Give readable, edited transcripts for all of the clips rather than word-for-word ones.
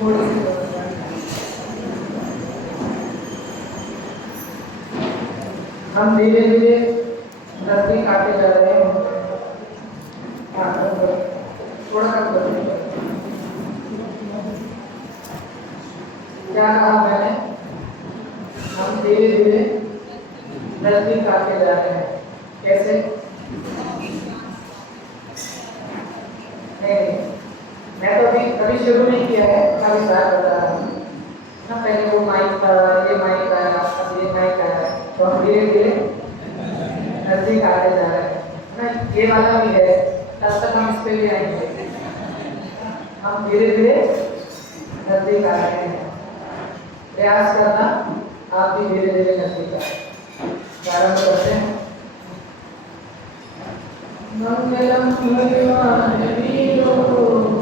हम धीरे धीरे नजदीक आते जा रहे हैं। थोड़ा कम करें। क्या कहा मैंने? हम धीरे धीरे नजदीक आते जा रहे हैं। कैसे? नहीं, मैं तो अभी शुरू नहीं किया है, अभी स्टार्ट बता रहा हूँ ना। पहले वो माइक था, ये माइक आया, अब ये माइक आया, तो हम धीरे धीरे नजदीक आते जा रहे हैं ना। ये वाला भी है, तब तक हम इस पे भी आएंगे। हम धीरे धीरे नजदीक आ रहे हैं। प्रयास करना आप भी धीरे धीरे नजदीक आए। प्रारंभ करते हैं। मंगलम भगवान वीरो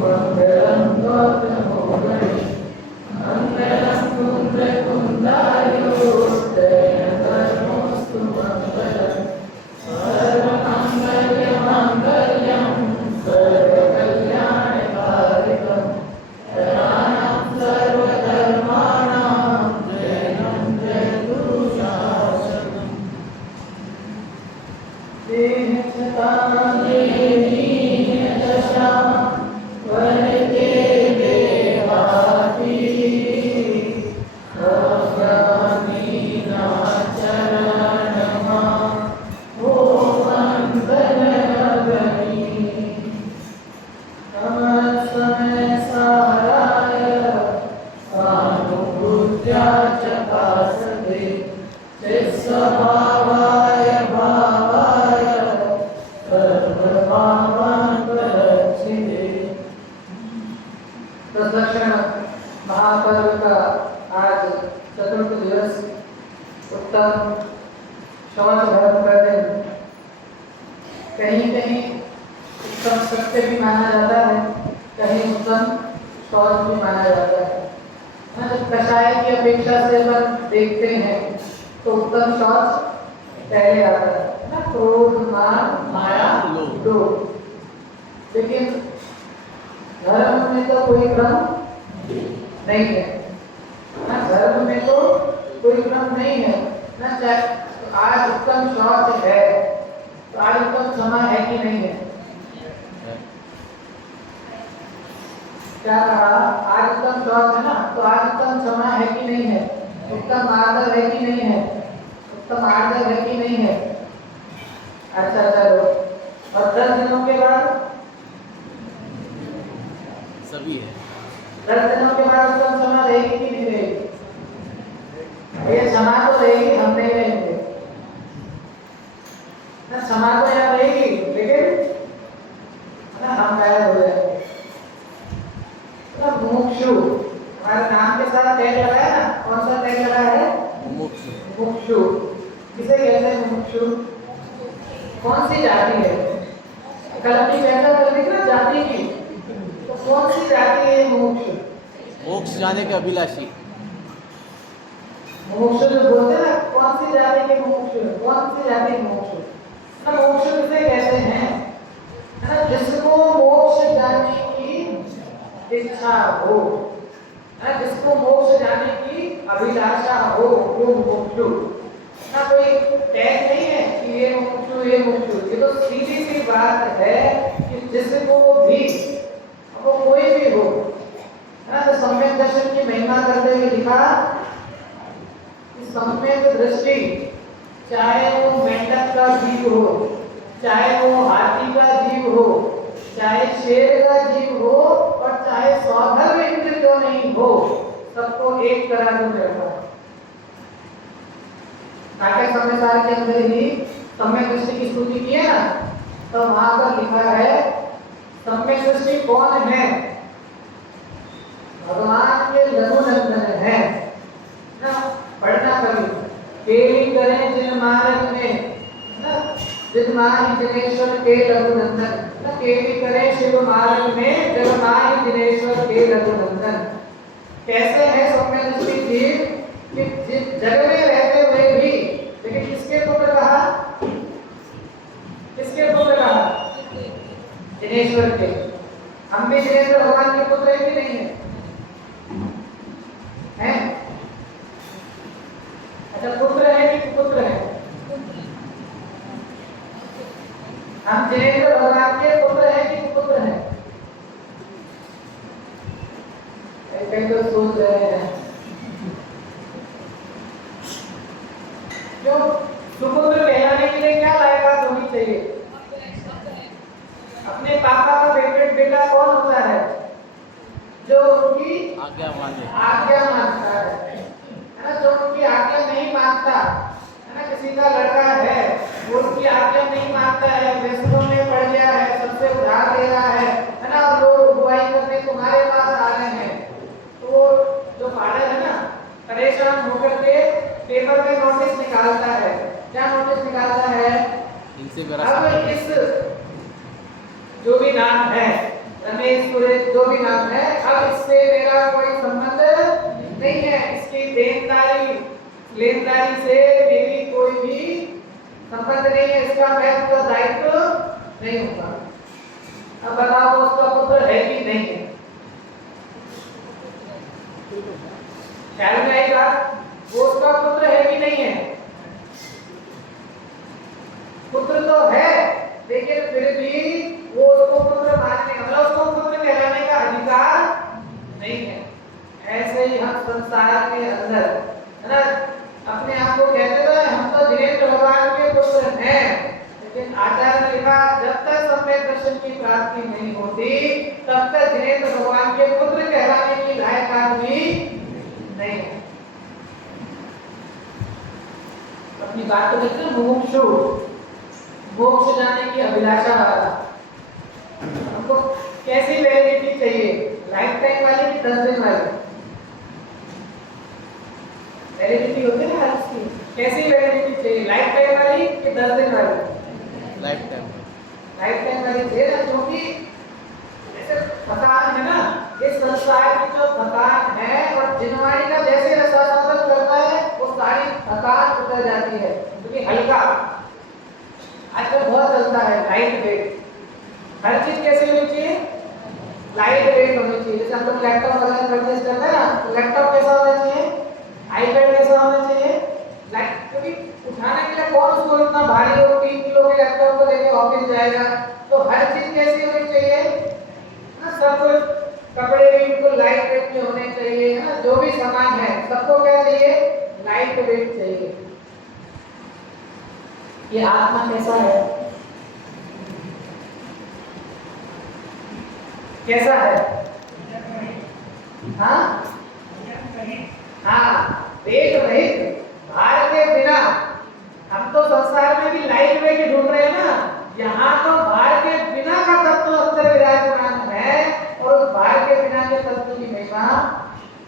मंगलम गौतमो गणे मंगलम कुंद कुंदायो जयन्तमोस्तु मंगलम सर्वमंगल मंगल्यं सर्वकल्याण कारकं शरणं सर्वधर्माणां जयं जयतु शासनम्। प्रदक्षिण महापर्व का आज चतुर्थ दिवस, उत्तम शौच धर्म का दिन। कहीं कहीं उत्तम सत्य भी माना जाता है, कहीं उत्तम शौच भी माना जाता है। जब कषाय की अपेक्षा से अपन देखते हैं तो उत्तम शौच पहले आता है ना। क्रोध, मान, माया, लोभ। लेकिन धर्म में तो कोई क्रम नहीं है ना। धर्म में तो कोई क्रम नहीं है ना। चाहे तो आज उत्तम शौच है तो आज उत्तम समय है कि नहीं है? क्या कहा? आज उत्तम शौच है ना, तो आज उत्तम समय है कि नहीं है? उत्तम आदर है कि नहीं है? उत्तम आदर है कि नहीं है? अच्छा चलो, और 10 दिनों के बाद सभी है। 10 दिनों के बाद उत्तम क्षमा रहेगी कि नहीं रहेगी? ये क्षमा तो रहेगी, हम नहीं रहेंगे ना। क्षमा तो यहाँ रहेगी, लेकिन ना हम गायब हो जाएंगे ना। मुमुक्षु हमारे नाम के साथ टैग लगाया ना। कौन सा टैग लगाया है? मुमुक्षु। किसे कहते हैं मुमुक्षु? कौन सी जाति है? कलमी व्याख्या कर दी ना जाति की। तो कौन सी जाति है मुमुक्षु? मोक्ष जाने के अभिलाषी। मुमुक्षु जो बोलते हैं ना, कौन सी जाति के मुमुक्षु? कौन सी जाति के मुमुक्षु? ना मुमुक्षु किसे कहते हैं? है ना, जिसको मोक्ष जाने की इच्छा हो, है ना, जिसको मोक्ष जाने की अभिलाषा हो, वो मुमुक्षु ना। कोई टैग नहीं है कि ये मुमुक्षु, ये मुमुक्षु। ये तो सीधी सी बात है कि जिसको भी, वो कोई भी हो, है ना। तो सम्यक दर्शन की महिमा करते हुए लिखा कि सम्यक दृष्टि, चाहे वो मेंढक का जीव हो, चाहे वो हाथी का जीव हो, चाहे शेर का जीव हो, और चाहे सौधर्म इंद्र क्यों नहीं हो, सबको एक तरह से देखा। नाटक सम्यसार के अंदर ही सम्यक दृष्टि की स्तुति की है ना, तो वहां पर लिखा है सम्यक दृष्टि कौन है? भगवान के लघुनंदन है ना। पढ़ना कभी केली करें जिन मार्ग में ना, जिन माही दिनेश्वर के लघुनंदन ना। केली करें शिव मार्ग में जब माही दिनेश्वर के लघुनंदन। कैसे है सम्यक दृष्टि जीव कि जग में रहते हुए भी, लेकिन किसके पुत्र कहा? किसके पुत्र कहा? दिनेश्वर के। हम भी दिनेश्वर भगवान के पुत्र हैं कि नहीं है? कई तो सोच रहे हैं जो सुपुत्र कहलाने के लिए क्या लायकात होनी चाहिए? अपने पापा का फेवरेट बेटा कौन होता है? जो उनकी आज्ञा माने। आज्ञा मानता है ना? जो उनकी आज्ञा नहीं मानता है ना, किसी का लड़का है वो उनकी आज्ञा नहीं मानता है, व्यसनों में पड़ गया है, सबसे उधार ले रहा है ना, और लोग बुराई करने तुम्हारे पास आ रहे हैं, तो जो फादर है ना परेशान होकर के पेपर में नोटिस निकालता है। क्या नोटिस निकालता है? इनसे मेरा अब इस जो भी नाम है, रमेश, सुरेश, जो भी नाम है, अब इससे मेरा कोई संबंध नहीं है, इसकी लेनदारी से मेरी कोई भी संबंध नहीं है, इसका मैं उसका दायित्व नहीं होगा। अब बताओ उसका पुत्र है कि नहीं है? ख्याल में आई बात? वो उसका पुत्र है कि नहीं है? पुत्र तो है, लेकिन फिर भी वो उसको पुत्र मानने, मतलब उसको पुत्र कहलाने का अधिकार नहीं है। ऐसे ही हम संसार के अंदर है ना अपने आप को कहते हैं हम तो जिनेन्द्र भगवान के पुत्र हैं, लेकिन आचार्य ने लिखा जब तक सम्यक दर्शन की प्राप्ति नहीं होती तब तक जिनेन्द्र भगवान के पुत्र कहलाने की लायकात भी नहीं है। अपनी बात को देखते हैं, मुमुक्षु मोक्ष जाने की अभिलाषा वाला, हमको कैसी वैलिडिटी चाहिए? लाइफ टाइम वाली कि 10 दिन वाली? वैलिडिटी होती है ना हर चीज, कैसी वैलिडिटी चाहिए? लाइफ टाइम वाली कि 10 दिन वाली? लाइफ टाइम वाली चाहिए ना, क्योंकि जैसे थकान है ना, इस संसार की जो थकान है और जिनवाणी का जैसे रसास्वादन करता है वो सारी थकान उतर जाती है, क्योंकि हल्का आजकल बहुत चलता है लाइट वेट। हर चीज कैसे होनी चाहिए? लाइट वेट होनी चाहिए। जैसे हम लोग लैपटॉप वगैरह परचेज करते हैं ना, तो लैपटॉप कैसा होना चाहिए? आईपैड कैसा होना चाहिए? लाइट, क्योंकि उठाने के लिए कौन उसको इतना भारी हो, 3 किलो के लैपटॉप को लेके ऑफिस जाएगा? तो हर चीज कैसी होनी चाहिए ना, सब कुछ कपड़े भी बिल्कुल लाइट वेट में होने चाहिए है ना, जो भी सामान है सबको क्या चाहिए? लाइट वेट चाहिए। ये आत्मा कैसा है? कैसा है? हाँ हाँ, वेट रहित, भार के बिना। हम तो संसार में भी लाइट वेट ढूंढ रहे हैं ना, यहाँ तो भार के बिना का तत्व अंदर विराजमान है, और उस भार के बिना के तत्व की महिमा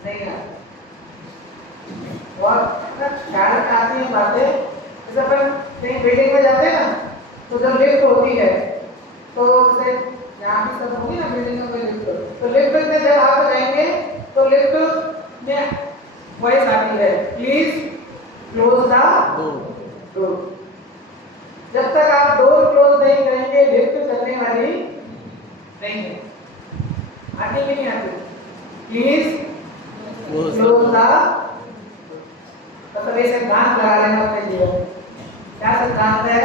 नहीं आती। और ख्याल में आती है बातें, जैसे अपन कहीं बिल्डिंग में जाते हैं ना, तो जब लिफ्ट होती है तो जैसे यहाँ भी सब होगी ना बिल्डिंग में लिफ्ट, तो लिफ्ट में जब आप जाएंगे तो लिफ्ट में वॉइस आती है, प्लीज क्लोज द डोर। जब तक आप डोर क्लोज नहीं करेंगे लिफ्ट चलने वाली नहीं है। आती कि नहीं आती? प्लीज क्लोज द, मतलब ये सिद्धांत लगा लेना अपने जीवन में। क्या सिद्धांत है?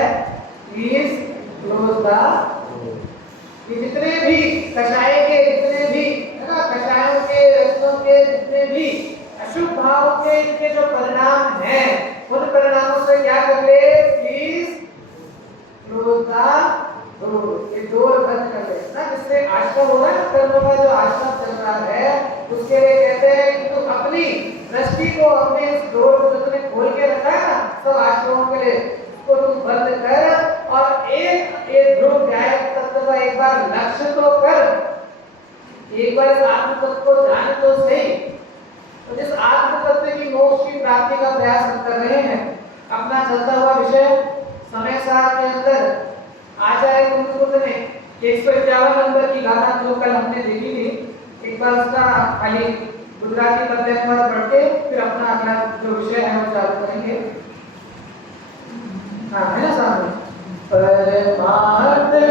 Please close the. ये जितने भी कषाय के, जितने भी है ना कषायों के, रसों के, जितने भी अशुभ भावों के इनके जो परिणाम हैं, उन परिणामों से क्या कर ले? प्लीज क्लोज द डोर, ये डोर बंद कर ले ना, जिससे आश्रम होगा ना, कर्मों का जो आश्रम चल रहा है उसके लिए कहते हैं कि तू अपनी दृष्टि को अपने इस डोर को जो तूने खोल के रखा है ना सब आश्रमों के लिए, उसको तू बंद कर और एक ध्रुव गायक तत्व का एक बार लक्ष्य तो कर, एक बार इस आत्म तत्व को जान तो सही। तो जिस आत्म तत्व की मोक्ष की प्राप्ति का प्रयास हम कर रहे हैं, अपना चलता हुआ विषय समय सार के अंदर आचार्य कुंभकुंड ने 151 नंबर की गाथा जो कल हमने देखी थी, एक बार उसका खाली गुजराती पद्य पर पढ़ के फिर अपना अगला जो विषय है वो चालू करेंगे। हाँ है ना सामने? परमार्थ है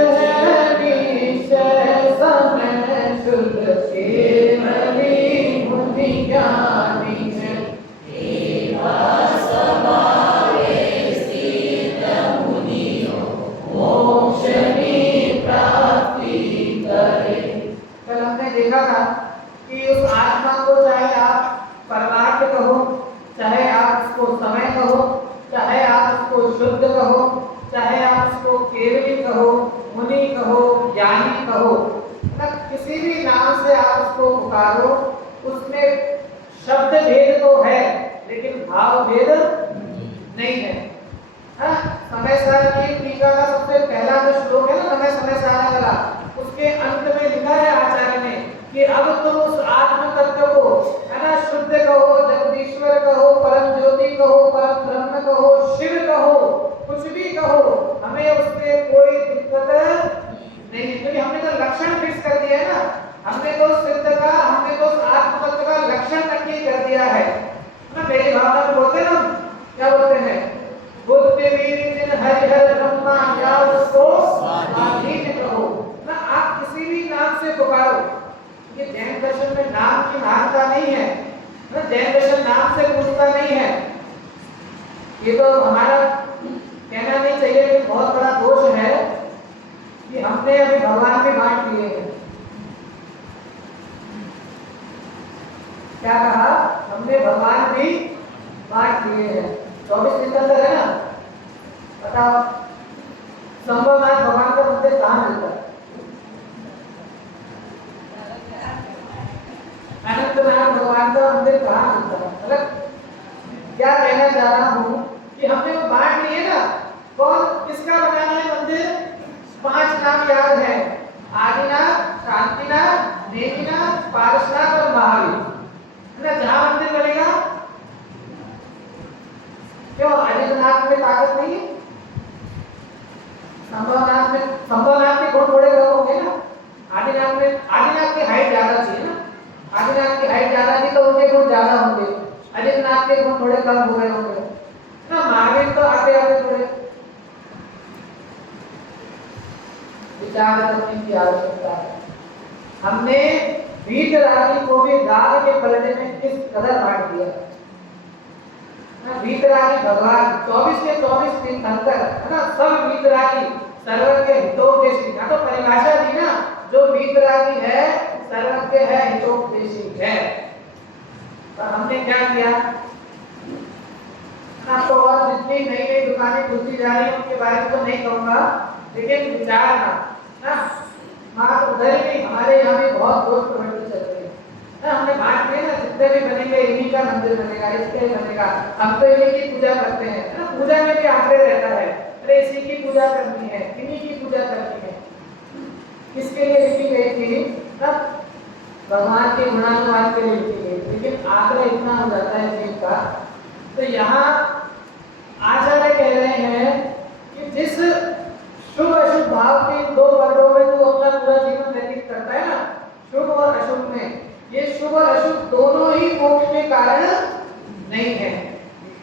विषय समय शुद्ध केवली मुनि ज्ञानी है, एवा समावे स्थित मुनियो मोक्ष की प्राप्ति करे। कल हमने देखा था कि उस आत्मा को चाहे आप परमार्थ कहो, चाहे आप उसको समय कहो, चाहे आप उसको शुद्ध कहो, चाहे आप उसको केवली कहो, मुनि कहो, ज्ञानी कहो, मतलब किसी भी नाम से आप उसको पुकारो, उसमें शब्द भेद तो है लेकिन भाव भेद नहीं है। हाँ, समय सार की टीका का सबसे पहला जो श्लोक है ना, समय सार वाला, उसके अंत में लिखा है आचार्य ने कि अब तुम उस आत्म तत्व को, है ना, शुद्ध कहो, जगदीश्वर कहो, परम ज्योति कहो, परम ब्रह्म कहो, शिव कहो, कुछ भी कहो, हमें उससे कोई दिक्कत नहीं है, क्योंकि हमने तो लक्षण फिक्स कर दिया है ना, हमने तो सिद्ध का, हमने तो उस आत्म तत्व का लक्षण नक्की कर दिया है ना। मेरी भावना में बोलते ना, क्या बोलते हैं, बुद्धि वीर जिन हरि हर ब्रह्मा, या उसको स्वाधीन कहो ना। आप किसी भी नाम से पुकारो, ये जैन दर्शन में नाम की महानता नहीं है ना, जैन दर्शन नाम से पूछता नहीं है। ये तो हमारा कहना नहीं चाहिए कि बहुत बड़ा दोष है कि हमने अभी भगवान भी बांट लिए हैं। क्या कहा, हमने भगवान भी बांट लिए हैं। 24 सितंबर है ना, बताओ संभवनाथ भगवान का मंदिर कहाँ मिलता है? अनंतनाथ भगवान का मंदिर कहाँ मिलता है? मतलब क्या कहना चाह रहा हूँ कि हमने वो बांट लिए ना, कौन किसका बनाना है मंदिर? 5 नाम याद है, आदिनाथ, शांतिनाथ, नेमिनाथ, पारसनाथ और महावीर, है ना। जहाँ मंदिर बनेगा, क्यों आदिनाथ में ताकत नहीं है? संभवनाथ में गुण थोड़े कम होंगे ना। आदिनाथ की हाइट ज्यादा थी ना, आदिनाथ की हाइट ज्यादा थी तो उनके गुण ज्यादा होंगे, आदिनाथ के गुण थोड़े कम हो गए होंगे ना। महावीर तो आते आते थोड़े विचार करने की आवश्यकता है। हमने वीतरागी को भी दाग के पलटे में किस कदर बांट दिया ना। वीतरागी भगवान 24 के 24 तीर्थंकर, है ना, सब वीतरागी सर्वज्ञ हितोपदेशी, ना तो परिभाषा दी ना, जो वीतरागी है सर्वज्ञ है, हितोपदेशी है। और हमने क्या किया ना, तो और जितनी नई नई दुकानें खुलती जा रही हैं उनके बारे में तो नहीं कहूँगा, लेकिन विचार ना मात्र उधर ही नहीं, हमारे यहाँ भी बहुत दोस्त प्रवृत्ति चल रही है ना। हमने बात की ना, जितने भी बनेंगे इन्हीं का मंदिर बनेगा, इसके ही बनेगा, हम तो इन्हीं की पूजा करते हैं ना। पूजा में भी आग्रह रहता है, अरे इसी की पूजा करनी है, इन्हीं की पूजा करनी है। किसके लिए लिखी गई थी ना? भगवान के गुणानुवाद के लिए लिखी गई, लेकिन आग्रह इतना हो जाता है जीव का। तो यहाँ आचार्य कह रहे हैं कि जिस शुभ अशुभ भाव के 2 वर्गों में तो अपना पूरा जीवन व्यतीत करता है ना, शुभ और अशुभ में, ये शुभ और अशुभ दोनों ही मोक्ष के कारण नहीं है।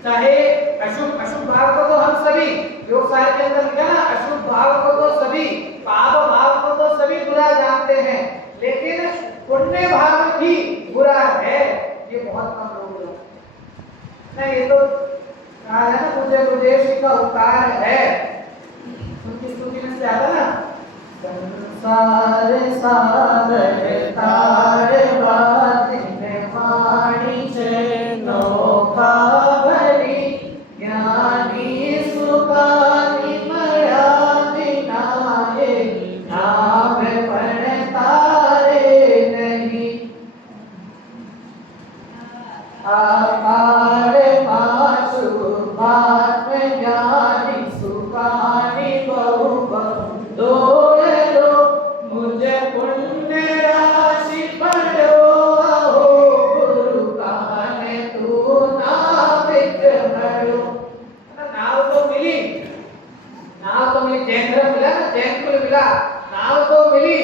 चाहे अशुभ भाव को तो हम सभी, योग साहित्य के अंदर लिखा ना, अशुभ भाव को तो सभी, पाप भाव को तो सभी बुरा जानते हैं, लेकिन पुण्य भाव भी बुरा है, ये बहुत कम लोग जानते हैं। ये तो कहा है ना, मुझे गुरुदेव का उपकार है, उनकी स्तुति में से आता ना, संसार सागर तार बाधिन वाणी चैनो भरी, ज्ञानी सुखानी मया विनाये, नाम पण तारे नहीं। आकार पाशु भात ज्ञानी सुखानी बहु दो दो, मुझे पुण्य राशि पढ़ो, हो गुरु कहने तू नाविक बनो। नाव तो मिली, जैन धर्म मिला ना, जैन कुल मिला, नाव तो मिली,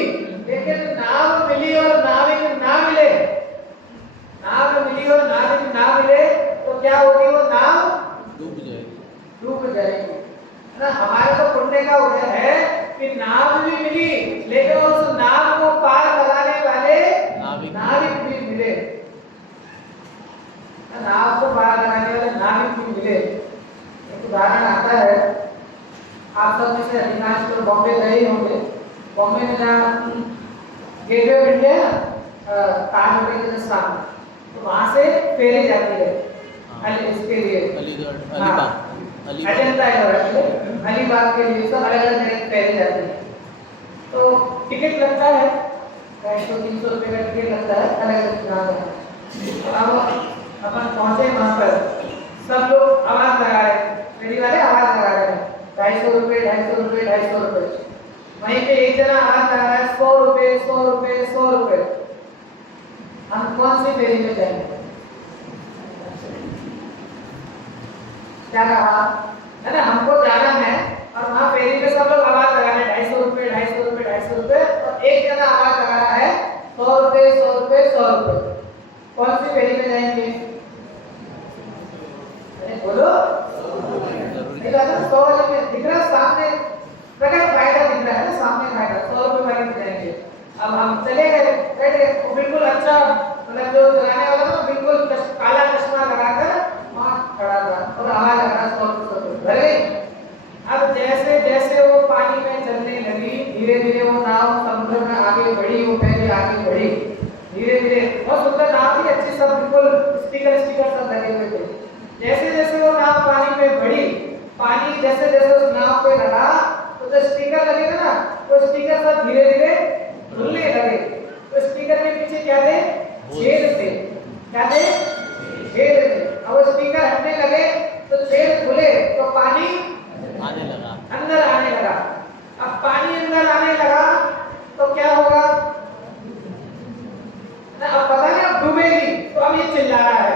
लेकिन नाव मिली और नाविक ना मिले, नाव मिली और नाविक ना मिले तो क्या होगी? वो नाव डूब जाएगी ना। हमारे तो पुण्य का उदय है कि नाव भी मिली, लेकिन उस नाव को पार लगाने वाले नाविक भी मिले, नाव को पार लगाने वाले नाविक भी मिले। एक उदाहरण आता है, आप सब में से अधिकांश लोग बॉम्बे गए होंगे। बॉम्बे में जहाँ gateway of India, Taj hotel के जस्ट सामने, तो वहाँ से फेरी जाती है इसके लिए अजंता अलीबाग के लिए, सब अलग अलग जगह फेरी जाती है। तो टिकट लगता है 250-300 रुपये का टिकट लगता है अलग अलग जगह का। अब अपन पहुँचे वहाँ पर, सब लोग आवाज़ लगा रहे हैं, फेरी वाले आवाज़ लगा रहे हैं 250 रुपये 250 रुपये 250 रुपये। वहीं पे एक जना आवाज़ लगा रहा है 100 रुपये 100 रुपये 100 रुपये। हम कौन सी फेरी में जाएंगे? क्या कहा है ना, हमको जाना है और वहाँ फेरी पे सब लोग आवाज लगा रहे हैं 250 रुपये 250 रुपये 250 रुपये, और एक जना आवाज लगा रहा है 100 रुपये 100 रुपये 100 रुपये। कौन सी फेरी में जाएंगे? बोलो, दिख रहा है 100 वाले में, दिख रहा है सामने प्रकट फायदा दिख रहा है ना, सामने फायदा 100 रुपये वाले में जाएंगे। अब हम चले गए, बैठ गए, वो बिल्कुल अच्छा मतलब जो चलाने वाला था बिल्कुल काला चश्मा लगाकर वहाँ खड़ा था और आवाज लगा 100 रुपये भर गई। अब जैसे जैसे वो पानी में चलने लगी, धीरे धीरे वो नाव समुद्र में आगे बढ़ी, वो पहले आगे बढ़ी धीरे धीरे। बहुत सुंदर नाव थी, अच्छी, सब बिल्कुल स्टिकर सब लगे हुए थे। जैसे जैसे वो नाव पानी में बढ़ी, पानी जैसे जैसे उस नाव पे लगा तो जो स्टिकर लगेगा ना, वो स्टिकर सब धीरे धीरे खुलने लगे। तो स्टिकर के पीछे क्या थे? छेद थे। क्या थे? छेद थे। अब वो स्टिकर हटने लगे तो छेद खुले तो पानी आने लगा, अंदर आने लगा। अब पानी अंदर आने लगा तो क्या होगा ना, अब पता नहीं, अब डूबेगी। तो अब ये चिल्ला रहा है,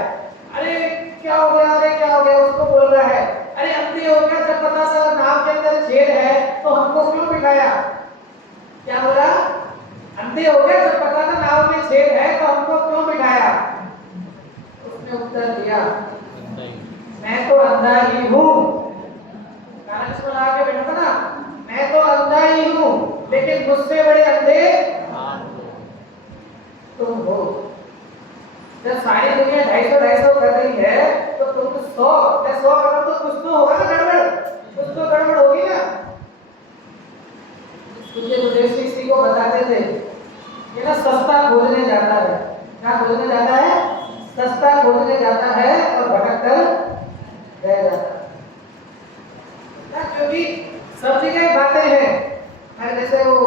अरे क्या हो गया, अरे क्या हो गया, उसको बोल रहा है अरे अंधे हो गया, जब पता सा नाव के अंदर छेद है तो हमको क्यों बिठाया? क्या बोला? अंधे हो गया, जब पता था नाव में छेद है तो हमको क्यों बिठाया? उसने उत्तर दिया, मैं तो अंधा ही हूँ। कान से लगा के बैठा था ना, मैं तो अंधा ही हूँ, लेकिन मुझसे बड़े अंधे तुम हो। जब सारी दुनिया 250 कर रही है तो तुम 100 करो तो कुछ तो होगा ना, गड़बड़, कुछ तो गड़बड़ होगी ना। तुझे मुझे इसी को बताते थे, ये ना सस्ता खोजने जाता है। क्या खोजने जाता है? सस्ता खोजने जाता है और भटक कर रह जाता है ना, क्योंकि सब जगह बातें हैं। जैसे वो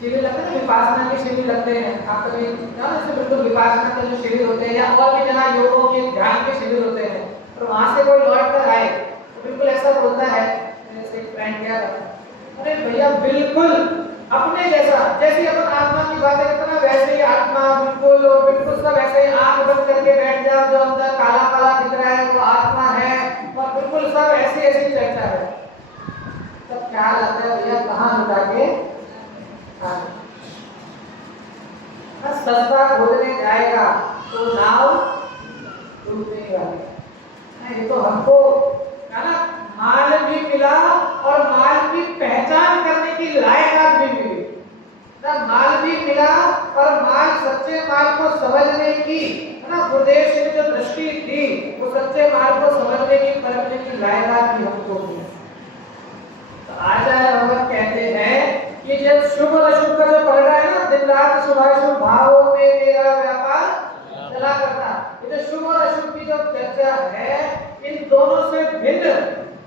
शिविर लगते हैं, विपासना के शिविर लगते हैं, आप कभी जानो, जैसे बिल्कुल विपासना के जो शिविर होते हैं या और भी जहाँ योगों के ध्यान के शिविर होते हैं, और वहाँ से कोई लौट कर आए तो बिल्कुल ऐसा बोलता है, जैसे एक फ्रेंड गया था, अरे भैया बिल्कुल अपने जैसा, जैसे अपन आत्मा की बातें करते ना वैसे ही आत्मा बिल्कुल सब ऐसे ही आंख बंद करके बैठ जाओ, जो अंदर काला काला दिख रहा है वो आत्मा है, और बिल्कुल सब ऐसी ऐसी चर्चा है। तब ख्याल आता है भैया कहाँ लुटा के सस्ता खोजने जाएगा तो नाव डूबने वाली है। ये तो हमको है ना, माल भी मिला और माल की पहचान करने की लायकात भी मिली ना, माल भी मिला और माल सच्चे माल को समझने की है ना, उपदेश में जो दृष्टि थी वो सच्चे माल को समझने की परखने की लायकात भी हमको मिली। तो आचार्य भगवत कहते हैं कि जब शुभ और अशुभ का जो पढ़ रहा है ना, दिन रात शुभाशुभ भावों में मेरा व्यापार चला करता, ये जो शुभ और अशुभ की जो चर्चा है, इन दोनों से भिन्न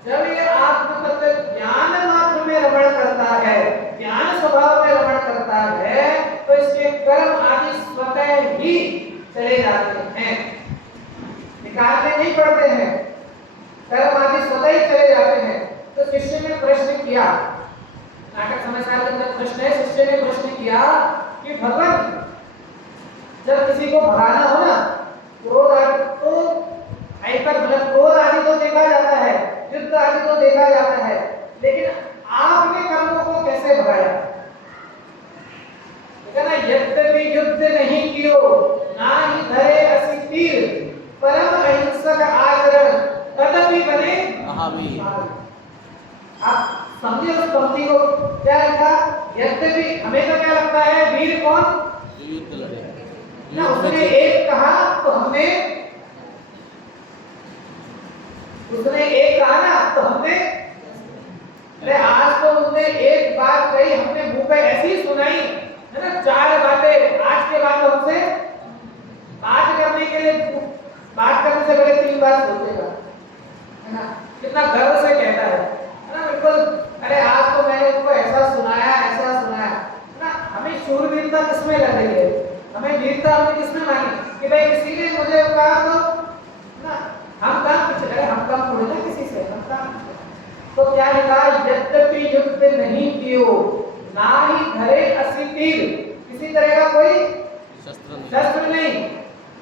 जब ये आत्म तत्व ज्ञान मात्र में रमण करता है, ज्ञान स्वभाव में रमण करता है, तो इसके कर्म आदि स्वतः ही चले जाते हैं, निकालने नहीं पड़ते हैं, कर्म आदि स्वतः ही चले जाते हैं। तो शिष्य ने प्रश्न किया, नाटक समाचार के अंदर प्रश्न है, शिष्य ने प्रश्न किया कि भगवान जब किसी को भगाना हो ना, क्रोध आदि तो हाइपर मतलब क्रोध आदि तो देखा जाता है, युद्ध आदि तो देखा जाता है, लेकिन आपने कर्मों को कैसे भगाया? कहना यद्यपि युद्ध नहीं कियो ना ही धरे असि तीर, परम अहिंसक आचरण तदपि बने महावीर। आप समझिए उस पंक्ति को, क्या लिखा? यद्यपि हमें तो क्या लगता है वीर कौन? युद्ध लड़े ना, उसने एक कहा तो हमने, उसने एक कहा ना तो हमने, अरे आज तो उसने एक बात कही, हमने मुंह पे ऐसी सुनाई है ना, 4 बातें आज के बाद हमसे बात करने के लिए, बात करने से पहले 3 बार सोचेगा, है ना? कितना गर्व से कहता है ना? बिल्कुल, अरे आज तो मैंने उनको ऐसा सुनाया, है ना? हमें शूरवीरता किसमें लग रही है? हमें वीरता हमने किसमें मानी कि भाई किसी ने मुझे कहा तो ना, हम काम पीछे, अरे हम काम थोड़े ना किसी से, हम काम। तो क्या लिखा? यद्यपि युद्ध नहीं कियो, ना ही धरे असी तीर, किसी तरह का कोई शस्त्र नहीं,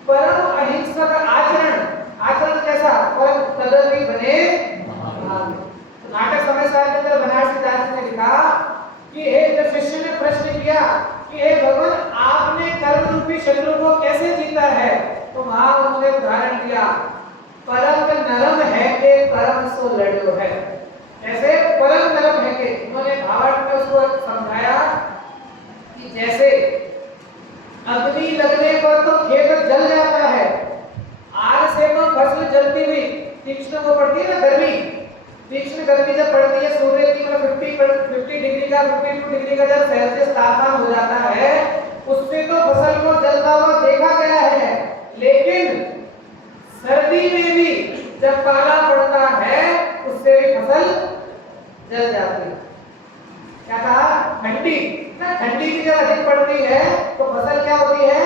परम अहिंसक आचरण, आचरण कैसा? परम तदर्वी बने महान। नाटक समय साल के अंदर बनारस दास ने लिखा कि एक जब शिष्य ने प्रश्न किया कि हे भगवान, आपने कर्म रूपी शत्रु को कैसे जीता है? तो वहां उन्होंने उदाहरण दिया, परम नरम है के कर्म सो लड़ो है। ऐसे परम नरम है के, उन्होंने भावार्थ में उसको समझाया कि जैसे अग्नि लगने पर तो खेत जल जाता है, आग से तो फसल जलती हुई तीक्ष्ण वो पड़ती है ना गर्मी, तीक्ष्ण गर्मी जब पड़ती है सूर्य की, मतलब 50 डिग्री का 52 डिग्री का जब सेल्सियस तापमान हो जाता है, उससे तो फसल को जलता हुआ देखा गया है। लेकिन सर्दी में भी जब पाला पड़ता है उससे भी फसल जल जाती है। क्या कहा? ठंडी ना, ठंडी की जब अधिक पड़ती है तो फसल क्या होती है?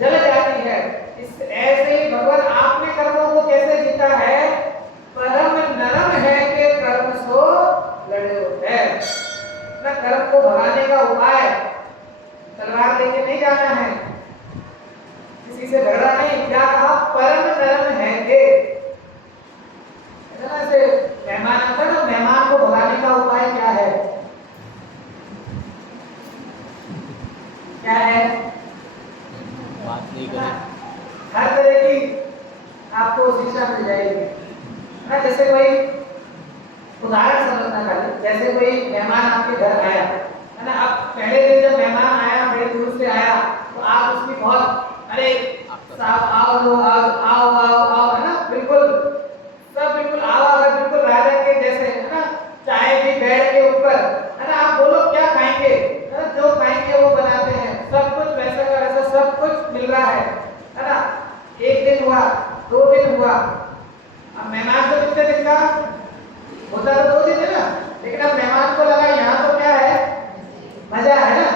जल जाती है। इस ऐसे ही भगवान आपने कर्मों को कैसे जीता है? परम नरम है के कर्म सो लड़े है ना। कर्म को भगाने का उपाय तलवार लेके नहीं जाना है, किसी से झगड़ा नहीं। क्या कहा? परम नरम है के, ऐसे मेहमान आता है ना, मेहमान को भगाने का उपाय क्या है? क्या है? बात नहीं करें। हर तरह की आपको शिक्षा मिल जाएगी ना। जैसे कोई उदाहरण समझना खाली, जैसे कोई मेहमान आपके घर आया है ना, अब पहले दिन जब मेहमान आया, बड़े दूर से आया, तो आप उसकी बहुत अरे साहब आओ आओ आओ आओ, है ना, बिल्कुल सब बिल्कुल आओ, बिल्कुल राजा के जैसे, है ना, चाय की बेड के ऊपर, है ना, आप बोलो क्या खाएंगे, है ना, जो खाएंगे वो बनाते हैं, सब कुछ वैसा का वैसा सब कुछ मिल रहा है ना। एक दिन हुआ, 2 दिन हुआ, अब मेहमान तो कितने दिन का होता तो 2 दिन है ना, लेकिन अब मेहमान को लगा यहाँ तो क्या है, मजा है ना,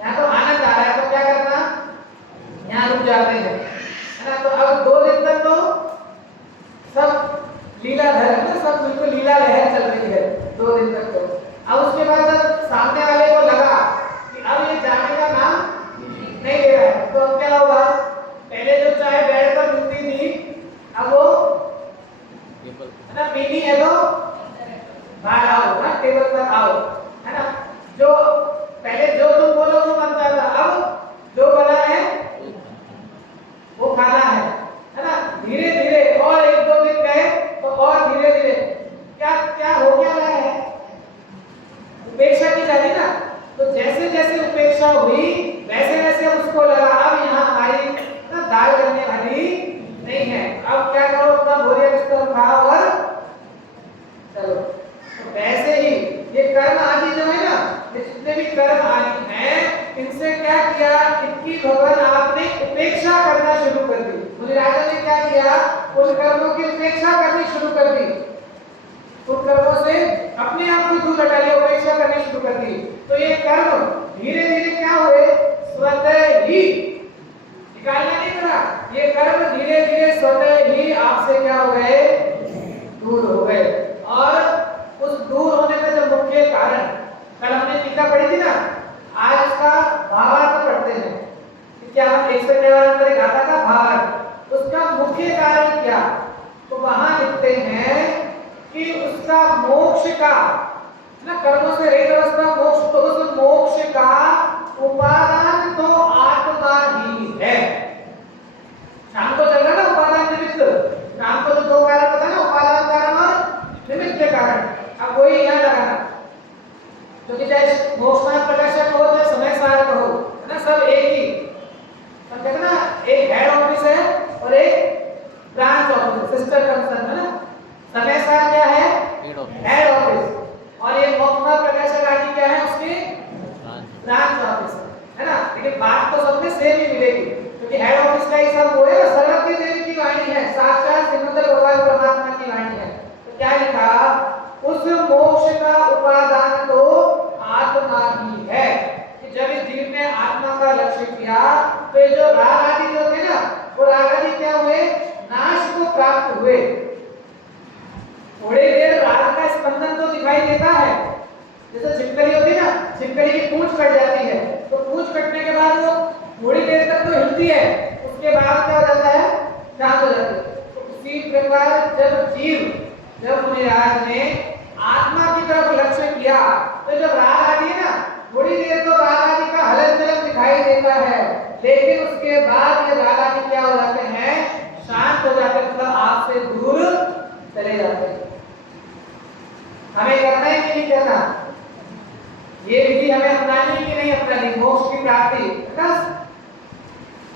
यहाँ तो आनंद आ रहा है, तो क्या करना, यहाँ रुक जाते हैं, है ना। तो अब 2 दिन तक तो सब लीलाधर है ना, सब बिल्कुल लीला लहर चल रही है 2 दिन तक। तो अब उसके बाद जब सामने वाले को लगा कि अब ये जाने का नाम नहीं ले रहा है, तो अब क्या होगा, पहले जो चाय बैठ कर मिलती थी, अब वो है ना पीनी है तो बाहर आओ ना, टेबल पर आओ, है ना। जो पहले जो तुम बोलो वो बनता था, अब जो बना है वो खाना है ना। धीरे धीरे और 1-2 दिन गए तो और धीरे धीरे क्या क्या हो क्या रहा है, उपेक्षा की जा रही ना। तो जैसे जैसे उपेक्षा हुई वैसे वैसे उसको लगा अब यहाँ हमारी ना दाल करने वाली नहीं है, अब क्या करो, अपना बोरिया बिस्तर उठाओ और चलो। तो वैसे ही ये कर्म आदि जो है ना, ये जितने भी कर्म आदि हैं, इनसे क्या किया, इनकी भगवान आपने उपेक्षा करना शुरू कर दी। मुनि राजा ने क्या किया, उन कर्मों की उपेक्षा करनी शुरू कर दी, उन कर्मों से अपने आप को दूर हटा लिया, उपेक्षा करनी शुरू कर दी। तो ये कर्म धीरे धीरे क्या हुए, स्वतः ही, निकालना नहीं पड़ा, ये कर्म धीरे धीरे स्वतः ही आपसे क्या हो गए, दूर हो गए। और उस दूर होने का जो मुख्य कारण, कल हमने टीका पढ़ी थी ना, आज उसका भावार्थ पढ़ते हैं। क्या हम 153 गाथा का भावार्थ, उसका मुख्य कारण क्या, तो वहां लिखते हैं कि उसका मोक्ष का ना, कर्मों से रहित अवस्था मोक्ष, तो उस मोक्ष का उपादान तो आत्मा ही है। शाम को चल रहा ना उपादान निमित्त, शाम को जो 2 कारण होता है ना, उपादान कारण और निमित्त कारण, अब वही यहाँ लगाना, क्योंकि चाहे मोक्षनाथ प्रकाशक हो चाहे समय सार हो, है ना, सब एक ही, पर कहते ना एक हेड ऑफिस है और एक ब्रांच ऑफिस, सिस्टर कंसर्न है ना। समय सार क्या है, हेड ऑफिस, और ये मोक्षनाथ प्रकाशक आदि क्या है, उसकी ब्रांच ऑफिस, है ना। लेकिन बात तो सब में सेम ही मिलेगी। और राघा जी क्या हुए, नाश को प्राप्त हुए। थोड़ी देर राग का स्पंदन तो दिखाई देता है, जैसे छिपकली होती है ना, छिपकली की पूंछ कट जाती है तो पूंछ कटने के बाद वो थोड़ी देर तक तो हिलती है, उसके बाद क्या हो जाता है, शांत हो जाती है। तो उसी प्रकार जब मुनिराज ने आत्मा की तरफ लक्ष्य किया तो जब राग आती है ना, थोड़ी देर तो राग आदि का हलन चलन दिखाई देता है, लेकिन उसके बाद ये राग आदि क्या हो जाते हैं, शांत हो जाते हैं, मतलब आपसे दूर चले जाते हैं। हमें करना है कि नहीं करना, ये विधि हमें अपनानी है कि नहीं अपनानी, मोक्ष की प्राप्ति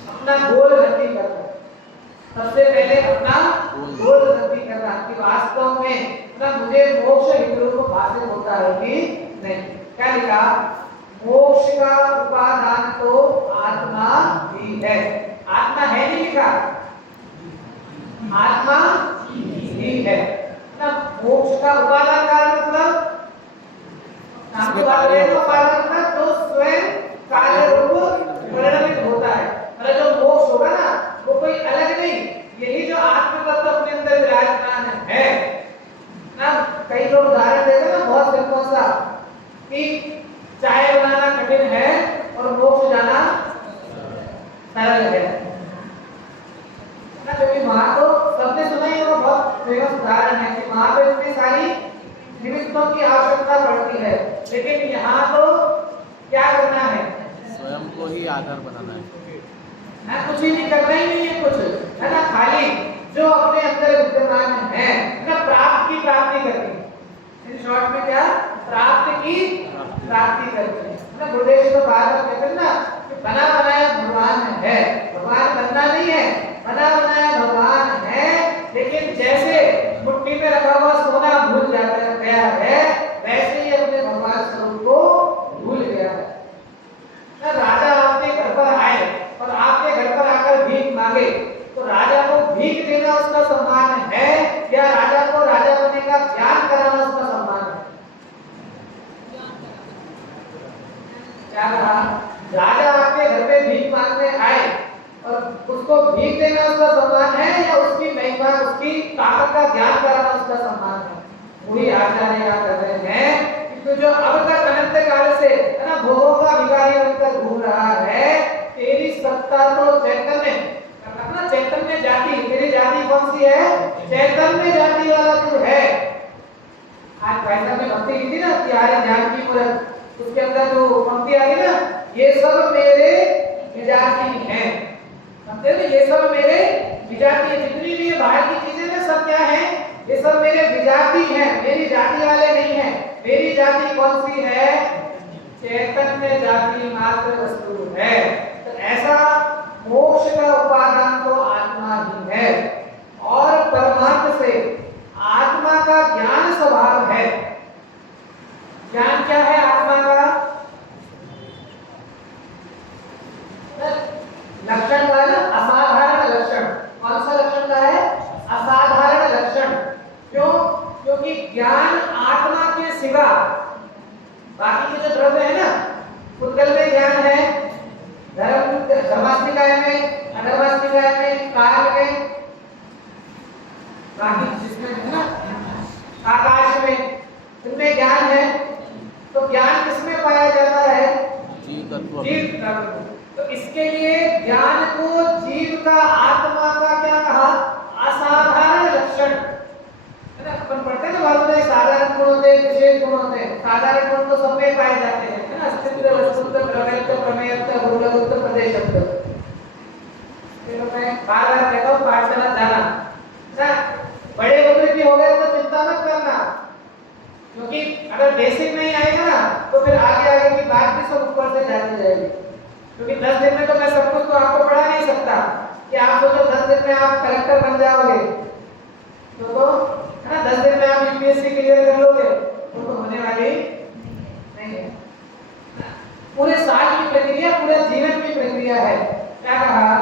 अपना गोल नक्की करना। सबसे पहले अपना गोल नक्की करना कि वास्तव में ना मुझे मोक्ष हितरूप हासिल होता है कि नहीं। क्या लिखा, मोक्ष का उपादान तो आत्मा ही है। आत्मा है नहीं लिखा, आत्मा ही है ना। मोक्ष का उपादान का मतलब नाम की बात करें तो उपादान का तो स्वयं कार्य रूप परिणमित होता है। मतलब जो मोक्ष होगा ना वो कोई अलग नहीं, यही जो आत्म तत्व अपने अंदर विराजमान है ना। कई लोग उदाहरण देते हैं ना, बहुत सिंपल सा, कि चाय बनाना कठिन है और मोक्ष जाना सरल है ना। क्योंकि वहां तो सबने सुना ही होगा, बहुत फेमस उदाहरण है कि वहां पे इतनी सारी निमित्तों की आवश्यकता पड़ती है, लेकिन यहाँ तो क्या करना है, स्वयं को ही आधार बनाना है ना, कुछ ही नहीं करना ही नहीं है कुछ, है ना। खाली जो अपने अंदर विद्यमान है ना, प्राप्ति करनी है। इन शॉर्ट में क्या, प्राप्ति करनी है ना। गुरुदेव तो बार-बार कहते हैं ना कि बना बनाया भगवान है, भगवान बनना नहीं है, बना बनाया भगवान है, लेकिन जैसे मुट्ठी में रखा हुआ सोना भूल गया है, वैसे ही अपने भगवान स्वरूप को भूल गया है ना। राजा आपके घर पर आए और आपके घर पर आकर भीख मांगे तो राजा को भीख देना उसका सम्मान है या राजा को राजा बनने का ज्ञान कराना उसका सम्मान है? क्या कहा, राजा आपके घर पे भीख मांगने आए और उसको भीख देना उसका सम्मान है या उसकी महिमा उसकी ताकत का ज्ञान कराना उसका सम्मान है? वही आचार्य यहाँ कर रहे हैं कि जो अब तक अनंत काल से है ना भोगों का भिखारी बनकर घूम रहा है, तेरी सत्ता तो चैतन्य, अपना चैतन्य जाति, तेरी जाति कौन सी है, चैतन्य जाति वाला तू है। आज भाई साहब ने भक्ति की थी ना, प्यारे ज्ञान की मूर्त, उसके अंदर जो पंक्ति आ गई ना, ये सब मेरे विजाति हैं, समझे ना, ये सब मेरे विजाति है। जितनी भी बाहर की चीजें ना सब क्या है, ये सब मेरे विजाति हैं, मेरी जाति वाले नहीं हैं। मेरी जाति कौन सी है, चैतन्य जाति मात्र वस्तु है। तो ऐसा मोक्ष का उपादान तो आत्मा ही है और परमात्मा से आत्मा का ज्ञान स्वभाव है। ज्ञान क्या है आत्मा का, लक्षण का ना, असाधारण लक्षण। कौन सा लक्षण का है, असाधारण लक्षण। क्यों, क्योंकि ज्ञान आत्मा के सिवा बाकी के जो द्रव्य है ना, उत्कल में ज्ञान है, धर्मास्मिकाय में, अधर्मास्मिकाय में, काल में, बाकी जिसमें है ना आकाश में, इनमें ज्ञान है। तो ज्ञान किसमें पाया जाता है, जीव तत्व। तो इसके लिए ज्ञान को जीव का आत्मा का क्या कहा, असाधारण लक्षण है ना। अपन पढ़ते हैं ना, मालूम है साधारण गुण होते हैं, विशेष गुण होते हैं। साधारण गुण तो सब में पाए जाते हैं, है ना, अस्तित्व, वस्तुत्व, प्रमेयत्व, प्रमेयत्व, गुणवत्व, प्रदेशत्व। तो मैं बार-बार कहता हूँ पाठशाला जाना ना, बड़े होते भी हो गए तो चिंता मत करना, क्योंकि अगर बेसिक नहीं आएगा ना तो फिर आगे की बात भी सब ऊपर से जाती जाएगी। क्योंकि 10 दिन में तो मैं सब कुछ तो आपको पढ़ा नहीं सकता कि आप सोचो 10 दिन में आप कलेक्टर बन जाओगे, तो है ना, 10 दिन में आप यूपीएससी क्लियर कर लोगे, तो होने वाली नहीं है। पूरे साल की प्रक्रिया, पूरे जीवन की प्रक्रिया है। क्या कहा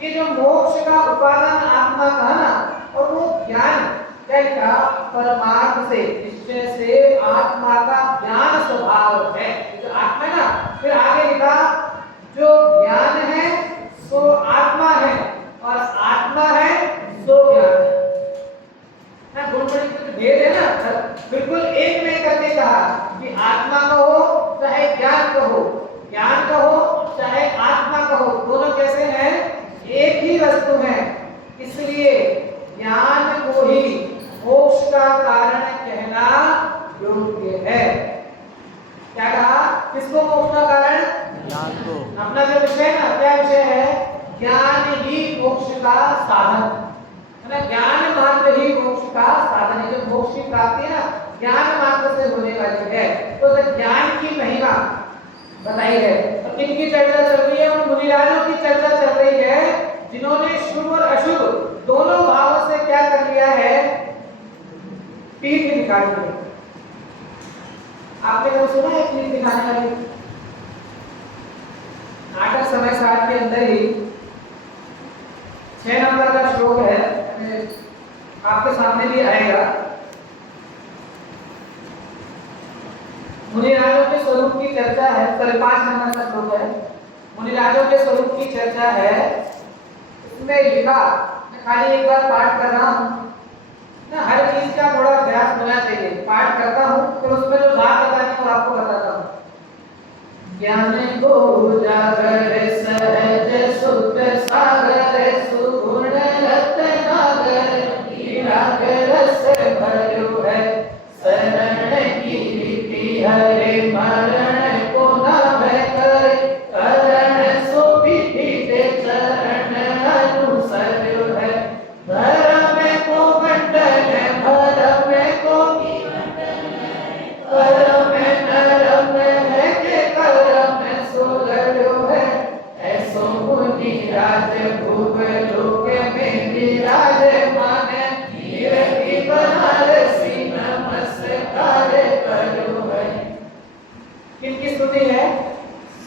कि जो मोक्ष का उपादान आत्मा का ना, और वो ज्ञान क्या लिखा, परमार्थ से, निश्चय से आत्मा का ज्ञान स्वभाव है। जो आत्मा ना, फिर आगे लिखा जो ज्ञान है सो आत्मा है और मोक्ष का साधन है ना, ज्ञान मात्र ही मोक्ष का साधन है। जो मोक्ष की प्राप्ति है ना ज्ञान मात्र से होने वाली है। तो ज्ञान की महिमा बताई है। तो किनकी चर्चा चल रही है? उन मुनिराजों की चर्चा चल रही है जिन्होंने शुभ और अशुभ दोनों भावों से क्या कर लिया है? पीठ निकाल दी। आपने कभी सुना है पीठ दिखाने वाली? नाटक समय सार के अंदर ही 6 नंबर का श्लोक है, आपके सामने भी आएगा। मुनिराजों के स्वरूप की चर्चा है। 5 नंबर का श्लोक है, मुनिराजों के स्वरूप की चर्चा है। इसमें लिखा, मैं खाली एक बार पाठ कर रहा हूँ ना, हर चीज का थोड़ा अभ्यास होना चाहिए। पाठ करता हूँ फिर उसमें जो बात बतानी है वो आपको बताता हूँ। ज्ञान को उजागर सहज सुख सागर सुगुण रत्नाकर रस भरो है शरण की रीति हरे मरण को न भय करे करण सो विधि दे चरण अनुसर्यो है धर्म को मंडन भरम को करम नरम है के करम सो लड़ो है ऐसो मुनि राज भूप लोक में विराज माने निरति बनारसी नमस्कार करो है। किनकी स्तुति है?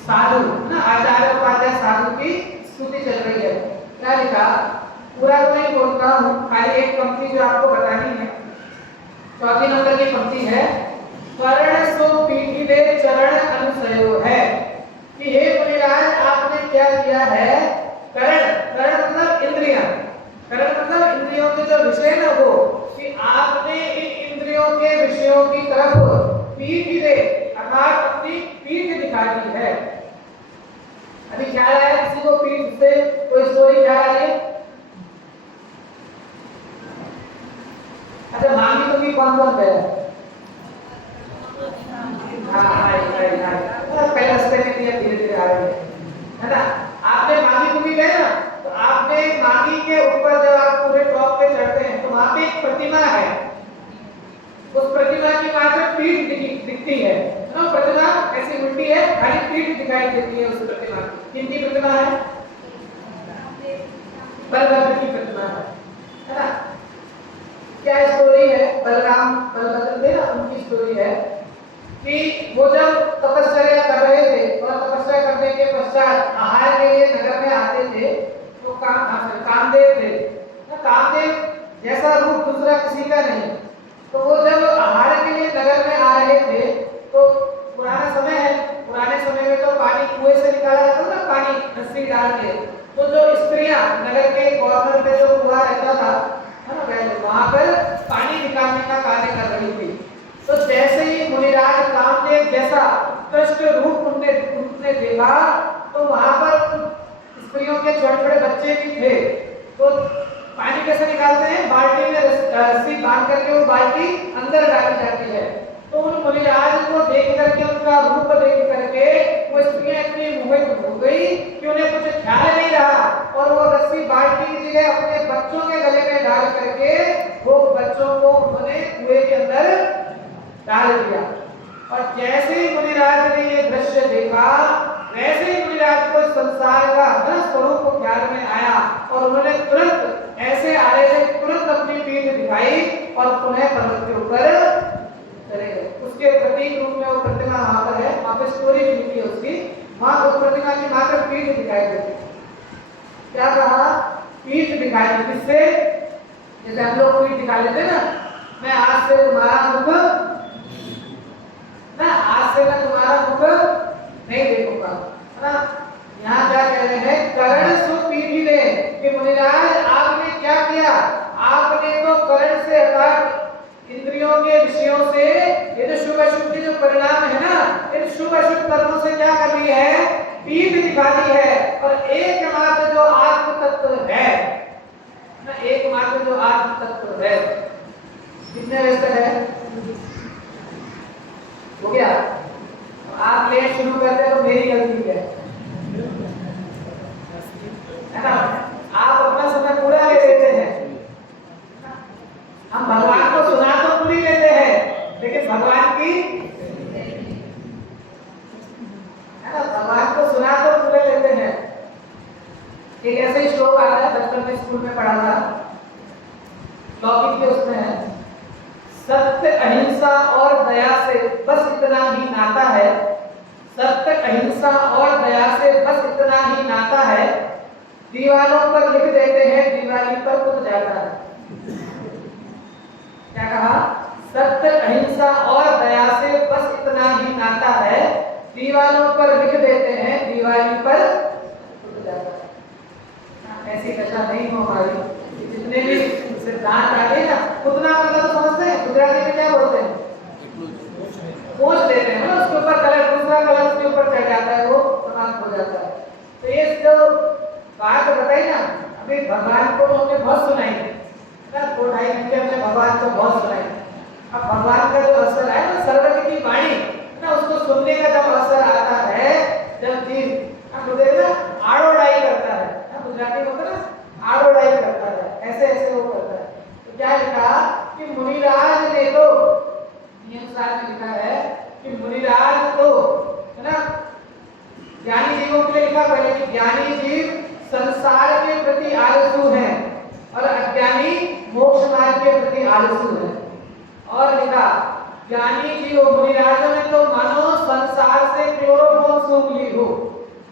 साधु ना, आचार्य उपाध्याय साधु की स्तुति चल रही है। क्या लिखा? पूरा तो नहीं बोलता हूँ, खाली एक पंक्ति जो आपको बतानी है। 4 नंबर की पंक्ति है, करण सो पीठी दे चरण अनुसयो है कि हे मुनिराज आपने क्या किया है? करण, करण मतलब इंद्रियां, करण मतलब इंद्रियों के जो विषय ना वो, कि आपने इन इंद्रियों के विषयों की तरफ पीठ दे अर्थात अपनी पीठ दिखा दी है। अभी ख्याल आया किसी को पीठ से कोई स्टोरी ख्याल आ रही है? अच्छा, मांगी तो भी कौन कौन है? पहले रास्ते में धीरे-धीरे आ रही है ना। आपने मांगी कुंडी गए ना, तो आपने मांगी के ऊपर जब आप पूरे टॉप पे चढ़ते हैं तो वहां पे एक प्रतिमा है। उस प्रतिमा की मात्र पीठ दिखती है ना, प्रतिमा ऐसी उल्टी है, खाली पीठ दिखाई देती है उस प्रतिमा की। किनकी प्रतिमा है? बलभद्र की प्रतिमा है ना। क्या स्टोरी है? बलराम बलभद्र थे ना, उनकी स्टोरी है कि वो जब तपस्या कर रहे थे और तपस्या करने के पश्चात आहार के लिए नगर में आते थे तो कामदेव थे ना, कामदेव जैसा रूप दूसरा किसी का नहीं। तो वो जब आहार के लिए नगर में आ रहे थे तो पुराना समय है, पुराने समय में तो पानी कुएं से निकाला जाता था ना, पानी रस्सी डाल के। तो जो स्त्रियां नगर के कॉर्नर पे जो कुआं रहता था वहां पर पानी निकालने का कार्य कर रही थी। तो जैसे ही मुनिराज कामदेव जैसा उत्कृष्ट रूप उनने देखा तो वहां पर स्त्रियों के छोटे-छोटे बच्चे भी थे। तो पानी कैसे निकालते हैं? बाल्टी में रस्सी बांध करके वो बाल्टी अंदर डाली जाती है। तो उन मुनिराज को देख करके, उनका रूप देख करके वो स्त्रियां इतनी मोहित हो गई कि उन्हें कुछ ख्याल नहीं रहा और वो रस्सी बाल्टी की जगह अपने बच्चों के गले में डाल करके वो बच्चों को उन्होंने कुएं के अंदर डाल दिया। और जैसे ही मुनिराज ने ये दृश्य देखा वैसे ही मुनिराज को संसार का स्वरूप ख्याल में आया और उन्होंने तुरंत ऐसे आरे से तुरंत अपनी पीठ दिखाई और पुनः पर्वत के ऊपर चले गए। उसके प्रतीक रूप में वो प्रतिमा वहां पर है, वहां पे स्टोरी भी लिखी है उसकी। वहां उस प्रतिमा की मात्र पीठ दिखाई देती है। क्या कहा? पीठ दिखाई दी। किससे? जैसे हम लोग पीठ दिखा लेते ना, मैं आज से तुम्हारा मुख ना, आज से मैं तुम्हारा मुख नहीं देखूंगा, है ना। यहाँ क्या कह रहे हैं? करण सो पीठी दे कि मुनिराज आपने क्या किया? आपने तो करण से अर्थात इंद्रियों के विषयों से ये जो शुभ अशुभ के जो परिणाम है ना, इन शुभ अशुभ कर्मों से क्या कर ली है? पीठ दिखा दी है। और एकमात्र जो आत्म तत्व है ना, एकमात्र जो आत्म तत्व है, कितने बजे तक है? हो गया? आप लेट शुरू करते हैं तो मेरी गलती है ना। आप अपना श्लोक आता है, बचपन में स्कूल में पढ़ा था, लौकिक के उसमें है, सत्य अहिंसा और दया से बस इतना ही नाता है, सत्य अहिंसा और दया से बस इतना ही नाता है, दीवालों पर लिख देते हैं दिवाली पर खुद जाता है। क्या कहा? सत्य अहिंसा और दया से बस इतना ही नाता है, दीवालों पर लिख देते हैं दिवाली पर खुद जाता है। ऐसी दशा नहीं हो हमारी। जितने भी सिद्धांत आगे ना, खुदना मतलब तो समझते हैं, गुजराती में क्या बोलते हैं? पोंछ देते हैं ना, उसके ऊपर कलर, दूसरा कलर उसके ऊपर चढ़ जाता है, वो समाप्त हो जाता है। तो ये जो बात बताई ना, अभी भगवान को हमने बहुत सुनाई है ना, 2-2.5 घंटे हमने भगवान को बहुत सुनाई। अब भगवान का जो असर है ना, सर्वज्ञ की वाणी ना, उसको सुनने का जब असर आता है, जब जीव ना आड़ोडाई करता है ना, गुजराती में होता है ना, आड़ोडाई करता है, ऐसे ऐसे वो करता है। तो क्या लिखा कि मुनिराज ने तो, नियम सार में लिखा है कि मुनिराज तो, है ना, ज्ञानी जीवों के लिए लिखा पहले कि ज्ञानी जीव संसार के प्रति आलसू हैं और अज्ञानी मोक्ष मार्ग के प्रति आलसू हैं। और लिखा ज्ञानी जीव मुनिराजों ने तो मानो संसार से क्लोरोफॉर्म सूंघ ली हो,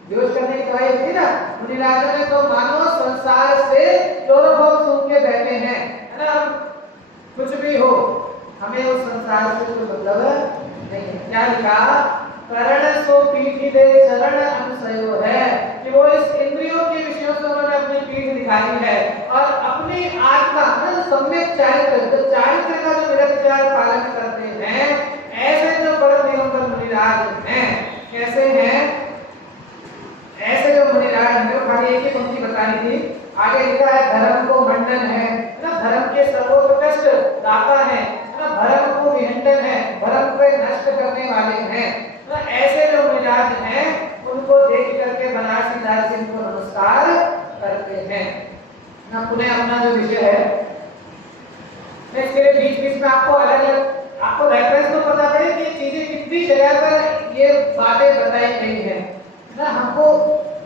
बेहोश करने की दवाई होती ना, मुनिराजों ने तो मानो संसार से क्लोरोफॉर्म सूंघ के बैठे हैं, है ना। कुछ भी हो, हमें उस संसार से कोई मतलब नहीं। क्या लिखा? करण सो पीठी दे चरण अनुसयो है, कि वो इस इंद्रियों के विषयों से उन्होंने अपनी पीठ दिखाई है और अपनी आत्मा में सम्यक चारित्र, चारित्र का जो निरंतर पालन करते हैं, ऐसे जो परम निरंतर मुनिराज हैं, कैसे हैं? ऐसे जो मुनिराज हैं, खाली एक ही पंक्ति बतानी थी, आगे लिखा है धर्म को मंडन है ना, धर्म के सर्वोत्कृष्ट दाता है ना, धर्म को विहंडन है, धर्म को नष्ट करने वाले हैं ना। ऐसे जो मुनिराज हैं, उनको देख करके बनारसी दास इनको नमस्कार करते हैं ना। पुनः अपना जो विषय है, इसके बीच बीच में आपको अलग अलग, आपको रेफरेंस तो पता पड़े कि चीजें कितनी जगह पर ये बातें बताई गई है ना। हमको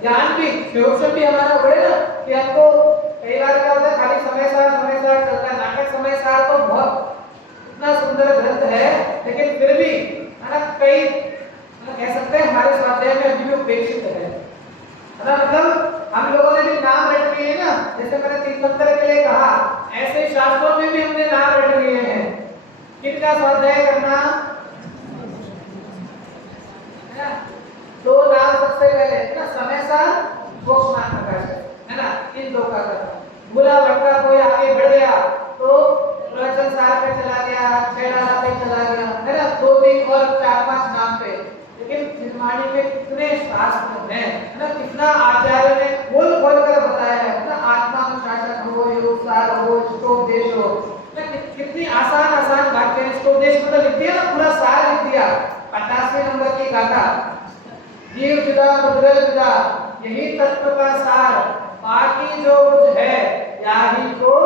ज्ञान भी, शिक्षण भी हमारा बढ़े ना, कि हमको कई बार क्या होता है, खाली समय सार चलता है, नाटक समय सार तो बहुत इतना सुंदर ग्रंथ है, लेकिन फिर भी है ना, कई कह सकते हैं हमारे स्वाध्याय में अभी भी उपेक्षित है ना। मतलब हम लोगों ने भी नाम रट लिए ना, जैसे मैंने तीर्थंकर के लिए कहा, ऐसे शास्त्रों में भी हमने नाम रट लिए हैं। किनका स्वाध्याय करना है? 2 नाम सबसे पहले है ना, समय सार, मोक्ष मार्ग प्रकाश है ना, इन 2 का करना। भूला भटका कोई आगे बढ़ गया तो प्रवचन सार पे चला गया, छेड़ाला पे चला गया, है ना, 2-3 और 4-5 नाम पे। लेकिन निर्माणी में कितने शास्त्र हैं, है ना, कितना आचार्य ने खोल कर बताया है ना, आत्मानुशासन हो, योग सार हो, इष्टोपदेश हो, कितनी आसान वाक्य है। इष्टोपदेश मतलब लिख दिया ना, पूरा सार लिख दिया, 88वें नंबर की गाथा, जीव जुदा मुद्गल जुदा, यही तत्व का सार, बाकी जो कुछ है याही को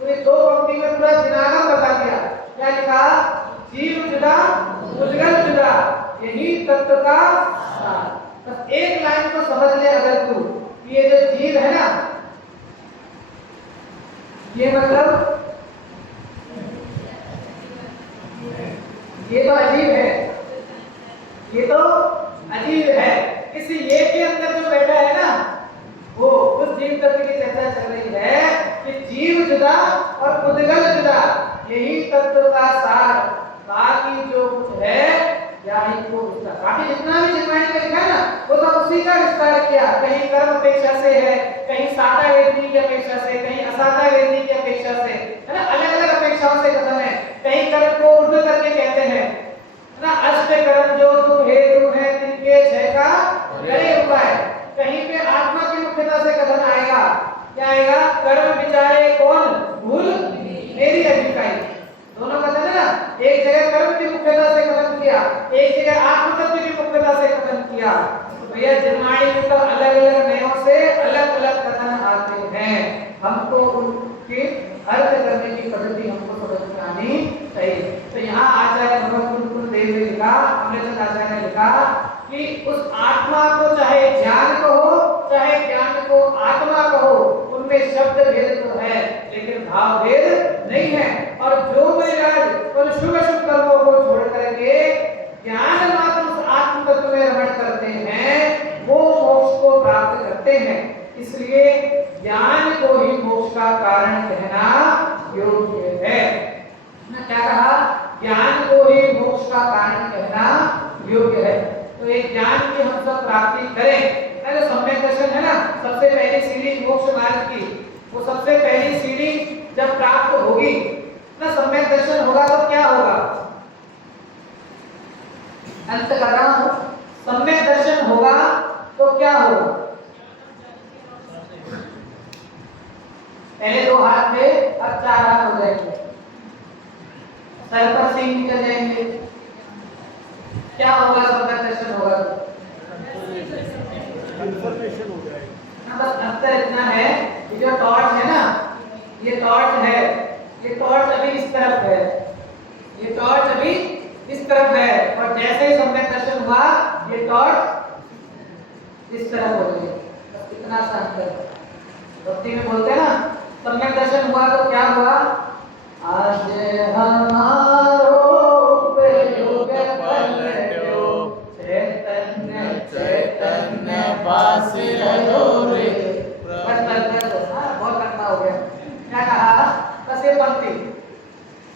पूरी 2 पंक्ति में पूरा जिनागम बता दिया। क्या लिखा? जीव जुदा मुद्गल जुदा, यही तत्व का सार। बस एक लाइन को समझ ले अगर तू, ये जो जीव है ना, ये मतलब ये तो अजीब है, ये तो अजीब है। इस ये के अंदर जो बैठा है ना, वो उस जीव तत्व की चर्चा चल रही है कि जीव जुदा और मुद्गल जुदा, यही तत्व का सार, बाकी जो कुछ है याही को विस्तार। बाकी जितना भी जिनवाणी में लिखा ना, वो सब उसी का विस्तार किया। कहीं कर्म अपेक्षा से है, कहीं साता वेदनी की अपेक्षा से, कहीं असाता वेदनी की अपेक्षा से, है ना, अलग अलग अपेक्षाओं से कथन है। कहीं कर्म को उर्ध करके कहते हैं ना, अष्ट कर्म जो तू हेतु है तिनके 6 का करे उपाय। कहीं पे आत्मा की मुख्यता से कथन आएगा, क्या आएगा? कर्म विचारे कौन भूल मेरी अधिकाई। दोनों कथन है ना, एक जगह कर्म की मुख्यता से कथन किया, एक जगह आत्म तत्व की मुख्यता से कथन किया। भैया जिनवाणी में तो अलग अलग नयों से अलग अलग कथन आते हैं, हमको उनके अर्थ करने की पद्धति हमको समझ में आनी चाहिए। तो यहाँ आचार्य भगवत देव ने लिखा, अमृतचंद आचार्य ने लिखा कि उस आत्मा को चाहे ज्ञान को हो चाहे ज्ञान को कहो, आत्मा कहो, उनमें शब्द भेद तो है लेकिन भाव भेद नहीं है। और जो महाराज उन शुभ शुभ कर्मों को छोड़ करके ज्ञान मात्र उस आत्म तत्व में रमण करते हैं, वो मोक्ष को प्राप्त करते हैं। इसलिए ज्ञान को ही मोक्ष का कारण कहना योग्य है। ना क्या कहा? ज्ञान को ही मोक्ष का कारण कहना योग्य है। तो एक ज्ञान की हम सब प्राप्ति करें। पहले सम्यक दर्शन है ना, सबसे पहली सीढ़ी मोक्ष मार्ग की, वो सबसे पहली सीढ़ी जब प्राप्त होगी ना, सम्यक दर्शन होगा तो क्या होगा? अंत कर रहा हूं, सम्यक दर्शन होगा तो क्या होगा? पहले 2 हाथ थे, अब 4 हाथ हो जाएंगे, सर पर सिंह निकल जाएंगे। क्या होगा? सम्यक दर्शन होगा तो कंफर्मेशन हो जाएगा। बस अंतर इतना है, ये जो टॉर्च है ना, ये टॉर्च है, ये टॉर्च अभी इस तरफ है, ये टॉर्च अभी इस तरफ है, और जैसे ही सम्यक दर्शन हुआ ये टॉर्च इस तरफ हो गई। बस इतना सा अंतर है। भक्ति में बोलते हैं ना, सम्यक दर्शन हुआ तो क्या हुआ? आज हमारो उपयोग पलटो, चैतन्य चैतन्य वासी रहो रे। बस बहुत लंबा हो गया। क्या कहा? बस ये पंक्ति।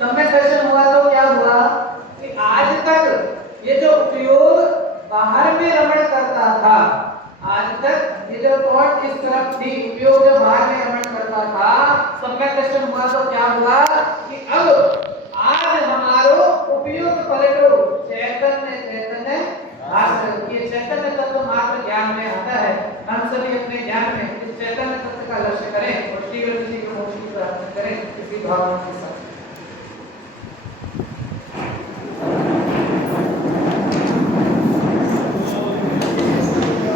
सम्यक दर्शन हुआ तो क्या हुआ कि आज तक ये जो उपयोग बाहर में रमण करता था, आज तक ये जो टॉर्च इस तरफ थी, उपयोग जो बाहर में रमण करता था, सम्यक दर्शन हुआ तो क्या हुआ कि अब आज हमारो उपयोग पलटो, चैतन्य चैतन्य भास। ये चैतन्य तत्व मात्र ज्ञान में आता है। हम सभी अपने ज्ञान में इस चैतन्य तत्व का लक्ष्य करें और शीघ्र मोक्ष की प्राप्ति करें, इसी भावना के साथ।